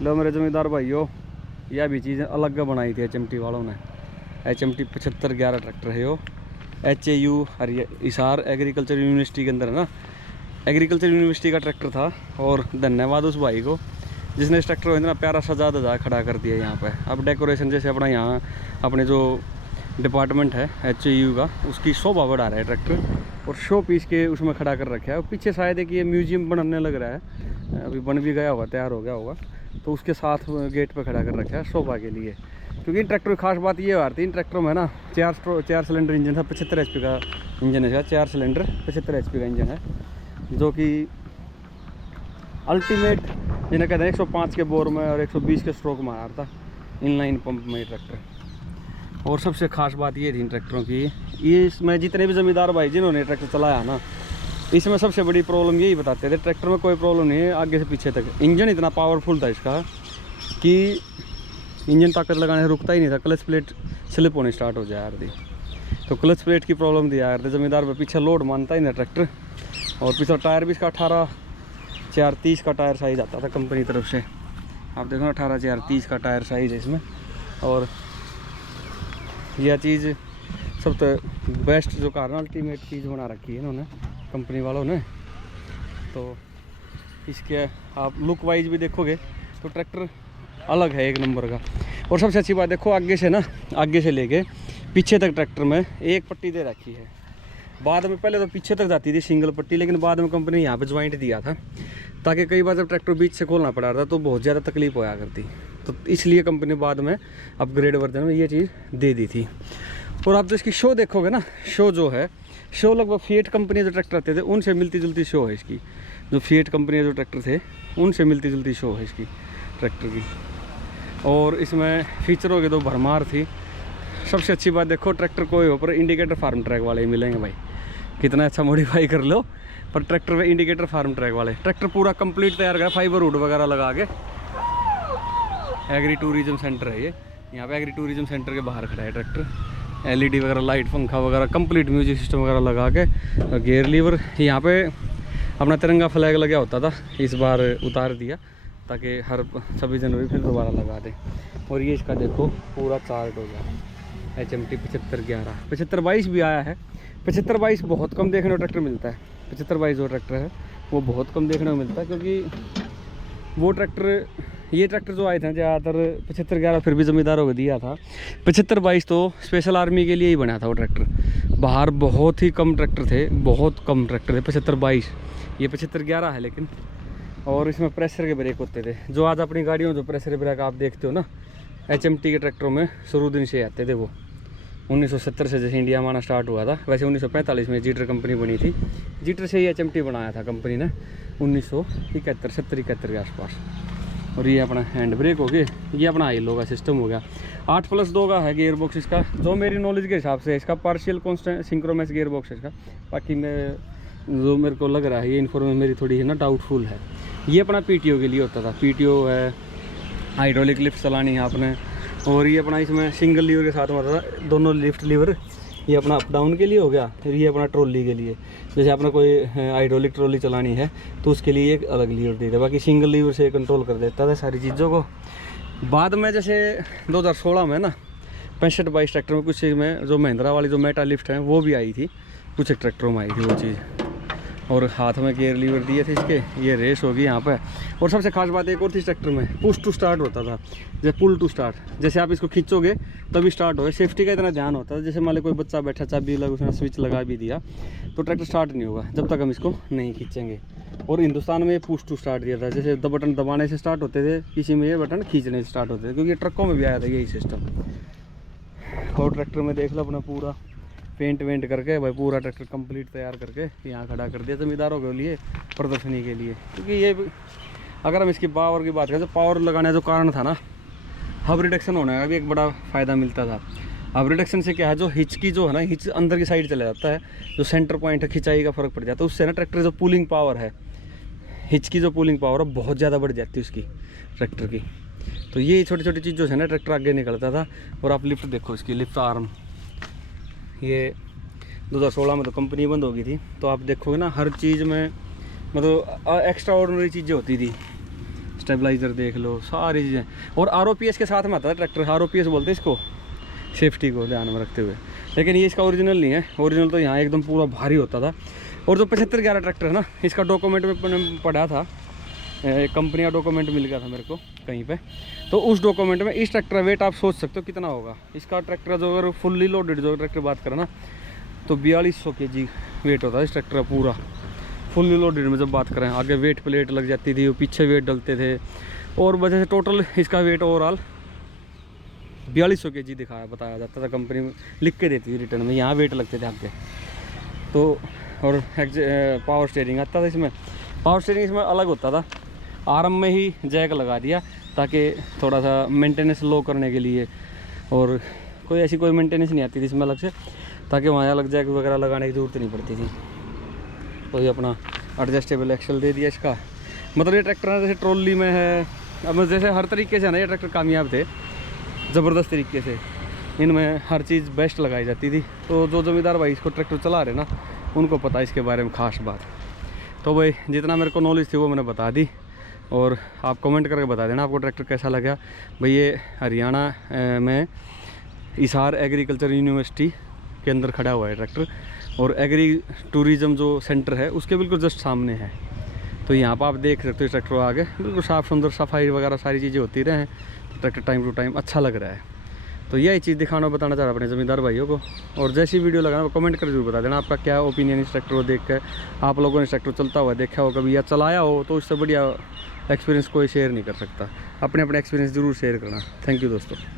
लो मेरे ज़मींदार भाइयों, यह भी चीज़ें अलग बनाई थी HMT वालों ने। HMT 7511 ट्रैक्टर है यो। HAU हिसार एग्रीकल्चर यूनिवर्सिटी के अंदर है ना, एग्रीकल्चर यूनिवर्सिटी का ट्रैक्टर था। और धन्यवाद उस भाई को जिसने इस ट्रैक्टर को इतना प्यारा सजा दजा खड़ा कर दिया यहाँ पे। अब डेकोरेशन जैसे अपना यहाँ अपने जो डिपार्टमेंट है HAU का, उसकी शोभा बढ़ा रहा है ट्रैक्टर, और शो पीस के उसमें खड़ा कर रखा है। और पीछे शायद है कि ये म्यूजियम बनने लग रहा है, अभी बन भी गया होगा, तैयार हो गया होगा, तो उसके साथ गेट पे खड़ा कर रखा है शोभा के लिए। क्योंकि इन ट्रैक्टर की खास बात ये आ रही थी, इन ट्रैक्टरों में ना 4 सिलेंडर इंजन था, 75 HP का इंजन है, 4 सिलेंडर 75 HP का इंजन है, जो कि अल्टीमेट जिन्हें कहते हैं 105 के बोर में और 120 के स्ट्रोक में आ रहा था इनलाइन पंप में ट्रैक्टर। और सबसे खास बात ये थी इन ट्रैक्टरों की, ये इसमें जितने भी ज़मींदार भाई जिन्होंने ट्रैक्टर चलाया ना, इसमें सबसे बड़ी प्रॉब्लम यही बताते थे, ट्रैक्टर में कोई प्रॉब्लम नहीं है आगे से पीछे तक। इंजन इतना पावरफुल था इसका कि इंजन ताकत लगाने से रुकता ही नहीं था, क्लच प्लेट स्लिप होनी स्टार्ट हो जाया करती। तो क्लच प्लेट की प्रॉब्लम दी यार ज़मींदार पे, पीछे लोड मानता ही नहीं ट्रैक्टर। और पीछे टायर भी इसका 18/430 का टायर साइज़ आता था कंपनी तरफ से। आप देखो ना 18/430 का टायर साइज़ है इसमें। और यह चीज़ सब तो बेस्ट जो कारण अल्टीमेट चीज़ बना रखी है इन्होंने कंपनी वालों ने। तो इसके आप लुक वाइज भी देखोगे तो ट्रैक्टर अलग है एक नंबर का। और सबसे अच्छी बात देखो, आगे से ना, आगे से लेके पीछे तक ट्रैक्टर में एक पट्टी दे रखी है। बाद में पहले तो पीछे तक जाती थी सिंगल पट्टी, लेकिन बाद में कंपनी ने यहाँ पे ज्वाइंट दिया था, ताकि कई बार जब ट्रैक्टर बीच से खोलना पड़ा था तो बहुत ज़्यादा तकलीफ होया करती। तो इसलिए कंपनी बाद में अपग्रेड वर्जन में ये चीज़ दे दी थी। और आप जो इसकी शो देखोगे ना, शो जो है, शो लगभग फिएट कंपनी जो ट्रैक्टर आते थे उनसे मिलती जुलती शो है इसकी। जो फिएट कंपनी जो ट्रैक्टर थे उनसे मिलती जुलती शो है इसकी ट्रैक्टर की। और इसमें फीचरों की तो भरमार थी। सबसे अच्छी बात देखो, ट्रैक्टर को ऊपर इंडिकेटर फार्म ट्रैक वाले ही मिलेंगे भाई, कितना अच्छा मॉडिफाई कर लो पर ट्रैक्टर में इंडिकेटर फार्म ट्रैक वाले। ट्रैक्टर पूरा कंप्लीट तैयार करा, फाइबर वुड वगैरह लगा के। एग्री टूरिज्म सेंटर है ये, यहाँ पे एग्री टूरिज्म सेंटर के बाहर खड़ा है ट्रैक्टर। LED वगैरह, लाइट, पंखा वगैरह, कंप्लीट म्यूजिक सिस्टम वगैरह लगा के। गियर लीवर यहाँ पे अपना तिरंगा फ्लैग लगा होता था, इस बार उतार दिया ताकि हर 26 जनवरी फिर दोबारा लगा दें। और ये इसका देखो पूरा चार्ट हो गया, HMT 7511। 7522 भी आया है। 7522 बहुत कम देखने को ट्रैक्टर मिलता है। 7522 जो ट्रैक्टर है वो बहुत कम देखने को मिलता है, क्योंकि वो ट्रैक्टर, ये ट्रैक्टर जो आए थे ज़्यादातर 7511 फिर भी ज़मींदारों को दिया था। 7522 तो स्पेशल आर्मी के लिए ही बना था वो ट्रैक्टर। बाहर बहुत ही कम ट्रैक्टर थे, बहुत कम ट्रैक्टर थे 7522। ये 7511 है लेकिन। और इसमें प्रेशर के ब्रेक होते थे, जो आज अपनी गाड़ियों जो प्रेशर ब्रेक आप देखते हो ना, HMT के ट्रैक्टरों में शुरू दिन से आते थे। वो 1970 से जैसे इंडिया में आना स्टार्ट हुआ था, वैसे 1945 में जीटर कंपनी बनी थी। जीटर से ही HMT बनाया था कंपनी ने 1971, 70-71 के आसपास। और ये अपना हैंड ब्रेक हो गए, ये अपना ILO का सिस्टम हो गया। 8+2 का है गियर बॉक्स इसका, जो मेरी नॉलेज के हिसाब से इसका पार्शियल कॉन्स्टेंट सिंक्रोमैक्स गियर बॉक्स है इसका। बाकी मैं जो मेरे को लग रहा है, ये इन्फॉर्मेशन मेरी थोड़ी है ना डाउटफुल है। ये अपना PTO के लिए होता था, PTO है, हाइड्रोलिक लिफ्ट चलानी है आपने। और ये अपना इसमें सिंगल लीवर के साथ में होता था, दोनों लिफ्ट लीवर। ये अपना अप डाउन के लिए हो गया। फिर ये अपना ट्रॉली के लिए, जैसे आपने कोई हाइड्रोलिक ट्रॉली चलानी है तो उसके लिए एक अलग लीवर दे दे, बाकी सिंगल लीवर से कंट्रोल कर देता था सारी चीज़ों को। बाद में जैसे 2016 में ना 6522 ट्रैक्टर में कुछ में जो महिंद्रा वाली जो मेटा लिफ्ट है वो भी आई थी, कुछ एक ट्रैक्टरों में आई थी वो चीज़। और हाथ में गियर लीवर दिए थे इसके। ये रेस होगी यहाँ पे। और सबसे खास बात एक और थी, इस ट्रैक्टर में पुश टू स्टार्ट होता था, जैसे पुल टू स्टार्ट, जैसे आप इसको खींचोगे तभी स्टार्ट होगा। सेफ्टी का इतना ध्यान होता है, जैसे मान लो कोई बच्चा बैठा, चाबी लगा, उसने स्विच लगा भी दिया तो ट्रैक्टर स्टार्ट नहीं होगा जब तक हम इसको नहीं खींचेंगे। और हिंदुस्तान में पुश टू स्टार्ट दिया था, जैसे बटन दबाने से स्टार्ट होते थे, किसी में ये बटन खींचने से स्टार्ट होते थे, क्योंकि ट्रकों में भी आया था यही सिस्टम। और ट्रैक्टर में देख लो अपना पूरा पेंट वेंट करके भाई, पूरा ट्रैक्टर कंप्लीट तैयार करके यहाँ खड़ा कर दिया ज़मींदारों के लिए, प्रदर्शनी के लिए। क्योंकि ये अगर हम इसकी पावर की बात करें तो पावर लगाने का जो कारण था ना, हब रिडक्शन होने का भी एक बड़ा फ़ायदा मिलता था। हब रिडक्शन से क्या है, जो हिच की जो है ना, हिच अंदर की साइड चला जाता है, जो सेंटर पॉइंट है खिंचाई का फ़र्क पड़ जाता है, उससे ना ट्रैक्टर जो पुलिंग पावर है, हिच की जो पुलिंग पावर है बहुत ज़्यादा बढ़ जाती है उसकी ट्रैक्टर की। तो ये छोटी छोटी चीज़ जो है ना, ट्रैक्टर आगे निकलता था। और आप लिफ्ट देखो, इसकी लिफ्ट आर्म, ये 2016 में तो कंपनी बंद हो गई थी, तो आप देखोगे ना हर चीज़ में मतलब एक्स्ट्रा ऑर्डिनरी चीज़ें होती थी। स्टेबलाइज़र देख लो, सारी चीज़ें। और ROPS के साथ में आता है ट्रैक्टर, ROPS बोलते हैं इसको, सेफ्टी को ध्यान में रखते हुए। लेकिन ये इसका ओरिजिनल नहीं है, ओरिजिनल तो यहाँ एकदम पूरा भारी होता था। और जो 7511 ट्रैक्टर है ना, इसका डॉक्यूमेंट में पढ़ा था, एक कंपनी का डॉक्यूमेंट मिल गया था मेरे को कहीं पे। तो उस डॉक्यूमेंट में इस ट्रैक्टर वेट आप सोच सकते हो कितना होगा। इसका ट्रैक्टर जो अगर फुल्ली लोडेड जो ट्रैक्टर बात करें ना, तो 4200 kg वेट होता है इस ट्रैक्टर का पूरा फुल्ली लोडेड में। जब बात करें, आगे वेट प्लेट लग जाती थी, पीछे वेट डलते थे, और वजह से टोटल इसका वेट ओवरऑल 4200 kg दिखाया बताया जाता था। कंपनी में लिख के देती थी रिटर्न में, यहाँ वेट लगते थे आगे। तो और पावर स्टीयरिंग आता था इसमें। पावर स्टीयरिंग इसमें अलग होता था, आर्म में ही जैक लगा दिया ताकि थोड़ा सा मेंटेनेंस लो करने के लिए, और कोई ऐसी कोई मेंटेनेंस नहीं आती थी इसमें अलग से, ताकि वहाँ अलग जैक वगैरह लगाने की ज़रूरत नहीं पड़ती थी। तो ये अपना एडजस्टेबल एक्सल दे दिया इसका। मतलब ये ट्रैक्टर जैसे ट्रॉली में है, अब जैसे हर तरीके से ना ये ट्रैक्टर कामयाब थे, ज़बरदस्त तरीके से। इनमें हर चीज़ बेस्ट लगाई जाती थी। तो जो ज़मींदार भाई इसको ट्रैक्टर चला रहे ना, उनको पता है इसके बारे में खास बात। तो भाई जितना मेरे को नॉलेज थी वो मैंने बता दी, और आप कमेंट करके बता देना आपको ट्रैक्टर कैसा लगा। भाई ये हरियाणा में हिसार एग्रीकल्चर यूनिवर्सिटी के अंदर खड़ा हुआ है ट्रैक्टर, और एग्री टूरिज़म जो सेंटर है उसके बिल्कुल जस्ट सामने है। तो यहाँ पर आप देख सकते हो ट्रैक्टर आगे बिल्कुल साफ़ सुंदर, सफाई वगैरह सारी चीज़ें होती रहे, तो ट्रैक्टर टाइम टू टाइम अच्छा लग रहा है। तो यही चीज़ दिखाना बताना चाह रहा अपने ज़मींदार भाइयों को। और जैसी वीडियो लगाना वो कमेंट कर जरूर बता देना आपका क्या ओपिनियन इस ट्रैक्टर को देख कर। आप लोगों ने ट्रैक्टर चलता हुआ देखा हो कभी या चलाया हो, तो उससे बढ़िया एक्सपीरियंस कोई शेयर नहीं कर सकता। अपने अपने एक्सपीरियंस ज़रूर शेयर करना। थैंक यू दोस्तों।